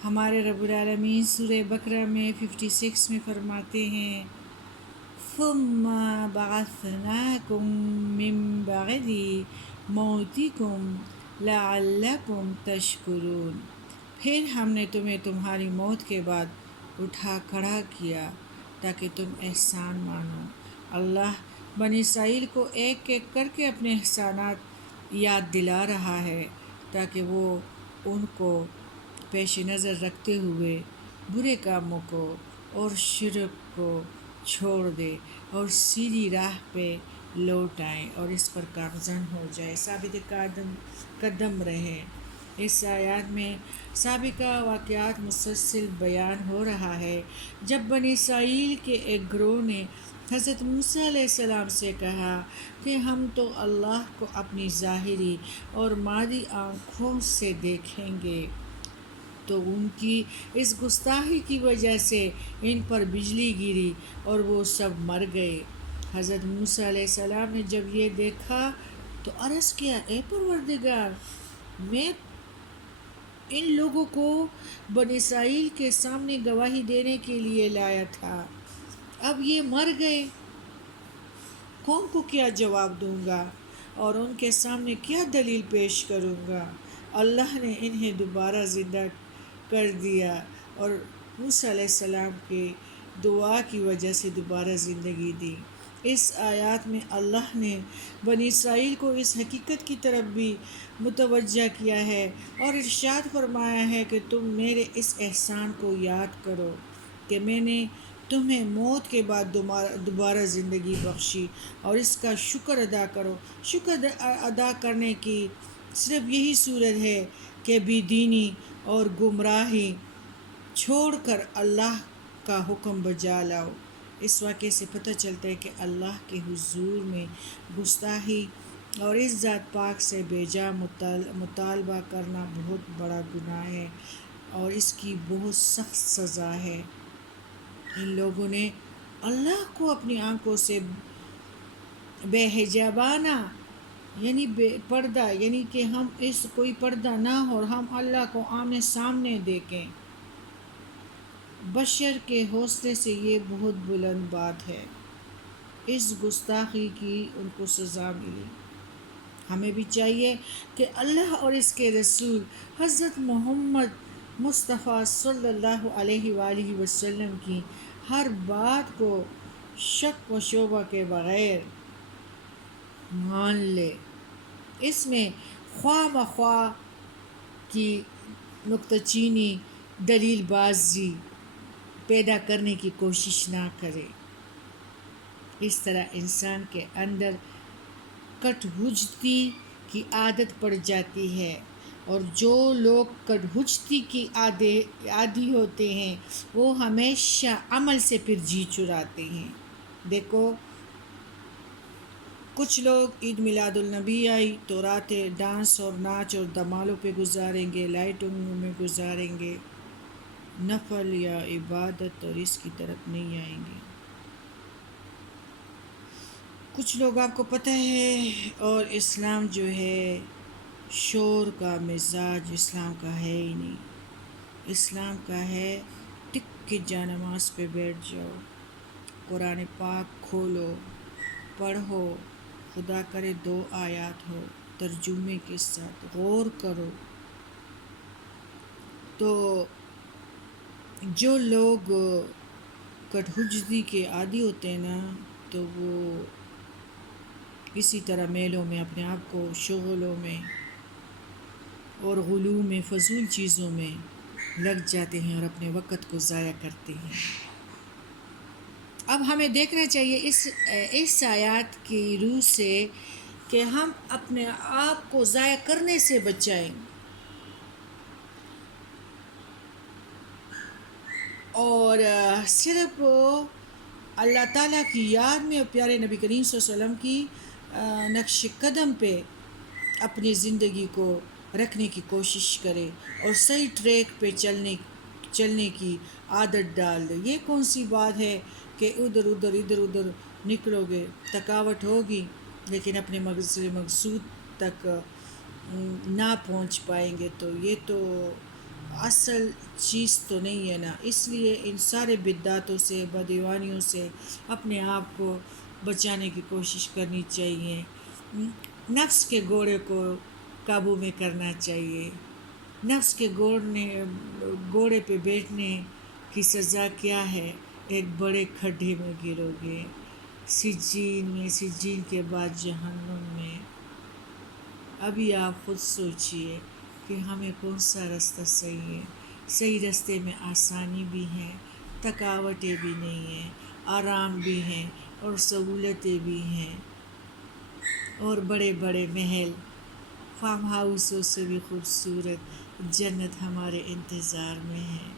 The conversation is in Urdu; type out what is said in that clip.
ہمارے رب العالمین سورہ بقرہ میں 56 میں فرماتے ہیں ثم بعثناکم من بعد موتکم لعلکم تشکرون، پھر ہم نے تمہیں تمہاری موت کے بعد اٹھا کھڑا کیا تاکہ تم احسان مانو۔ اللہ بنی اسرائیل کو ایک ایک کر کے اپنے احسانات یاد دلا رہا ہے تاکہ وہ ان کو پیش نظر رکھتے ہوئے برے کاموں کو اور شرک کو چھوڑ دے اور سیدھی راہ پہ لوٹ آئیں اور اس پر گامزن ہو جائے، ثابت قدم رہے۔ اس آیات میں سابقہ واقعات مسلسل بیان ہو رہا ہے۔ جب بنی اسرائیل کے ایک گروہ نے حضرت موسیٰ علیہ السلام سے کہا کہ ہم تو اللہ کو اپنی ظاہری اور مادی آنکھوں سے دیکھیں گے، تو ان کی اس گستاخی کی وجہ سے ان پر بجلی گری اور وہ سب مر گئے۔ حضرت موسیٰ علیہ السلام نے جب یہ دیکھا تو عرض کیا، اے پروردگار، میں ان لوگوں کو بنی اسرائیل کے سامنے گواہی دینے کے لیے لایا تھا، اب یہ مر گئے، قوم کو کیا جواب دوں گا اور ان کے سامنے کیا دلیل پیش کروں گا؟ اللہ نے انہیں دوبارہ زندہ کر دیا اور موسیٰ علیہ السلام کی دعا کی وجہ سے دوبارہ زندگی دی۔ اس آیات میں اللہ نے بنی اسرائیل کو اس حقیقت کی طرف بھی متوجہ کیا ہے اور ارشاد فرمایا ہے کہ تم میرے اس احسان کو یاد کرو کہ میں نے تمہیں موت کے بعد دوبارہ زندگی بخشی اور اس کا شکر ادا کرو۔ شکر ادا کرنے کی صرف یہی صورت ہے کہ بے دینی اور گمراہی چھوڑ کر اللہ کا حکم بجا لاؤ۔ اس واقعے سے پتہ چلتا ہے کہ اللہ کے حضور میں گستاخی اور اس ذات پاک سے بیجا مطالبہ کرنا بہت بڑا گناہ ہے اور اس کی بہت سخت سزا ہے۔ ان لوگوں نے اللہ کو اپنی آنکھوں سے بے حجابانہ یعنی بے پردہ، یعنی کہ ہم اس کوئی پردہ نہ ہو اور ہم اللہ کو آمنے سامنے دیکھیں، بشر کے حوصلے سے یہ بہت بلند بات ہے۔ اس گستاخی کی ان کو سزا ملی۔ ہمیں بھی چاہیے کہ اللہ اور اس کے رسول حضرت محمد مصطفیٰ صلی اللہ علیہ وآلہ وسلم کی ہر بات کو شک و شبہ کے بغیر مان لے، اس میں خواہ مخواہ کی نکتہ چینی، دلیل بازی پیدا کرنے کی کوشش نہ کرے۔ اس طرح انسان کے اندر کٹ حجتی کی عادت پڑ جاتی ہے اور جو لوگ کٹ حجتی کی عادی ہوتے ہیں وہ ہمیشہ عمل سے پھر جی چراتے ہیں۔ دیکھو، کچھ لوگ عید میلاد النبی آئی تو راتیں ڈانس اور ناچ اور دھمالوں پہ گزاریں گے، لائٹوں میں گزاریں گے، نفل یا عبادت اور اس کی طرف نہیں آئیں گے۔ کچھ لوگ آپ کو پتہ ہے، اور اسلام جو ہے شور کا مزاج اسلام کا ہے ہی نہیں۔ اسلام کا ہے ٹک کے جا نماز پہ بیٹھ جاؤ، قرآن پاک کھولو، پڑھو، خدا کرے 2 آیات ہو، ترجمے کے ساتھ غور کرو۔ تو جو لوگ کٹ حجتی کے عادی ہوتے ہیں نا، تو وہ اسی طرح میلوں میں اپنے آپ کو شغلوں میں اور غلو میں، فضول چیزوں میں لگ جاتے ہیں اور اپنے وقت کو ضائع کرتے ہیں۔ اب ہمیں دیکھنا چاہیے اس آیات کی روح سے کہ ہم اپنے آپ کو ضائع کرنے سے بچائیں اور صرف اللہ تعالیٰ کی یاد میں اور پیارے نبی کریم صلی اللہ علیہ وسلم کی نقش قدم پہ اپنی زندگی کو رکھنے کی کوشش کرے اور صحیح ٹریک پہ چلنے کی عادت ڈال دے۔ یہ کون سی بات ہے کہ ادھر ادھر نکلو گے، تھکاوٹ ہوگی لیکن اپنے مقصود تک نہ پہنچ پائیں گے، تو یہ تو اصل چیز تو نہیں ہے نا. اس لیے ان سارے بدعتوں سے بدعوانیوں سے اپنے آپ کو بچانے کی کوشش کرنی چاہیے. نفس کے گھوڑے کو قابو میں کرنا چاہیے. نفس کے گھوڑے پہ بیٹھنے کی سزا کیا ہے؟ ایک بڑے کھڈے میں گرو گے، سجین کے بعد جہنم میں. ابھی آپ خود سوچئے کہ ہمیں کون سا رستہ صحیح ہے. صحیح رستے میں آسانی بھی ہیں، تھکاوٹیں بھی نہیں ہیں، آرام بھی ہیں اور سہولتیں بھی ہیں، اور بڑے بڑے محل فارم ہاؤسوں سے بھی خوبصورت جنت ہمارے انتظار میں ہے.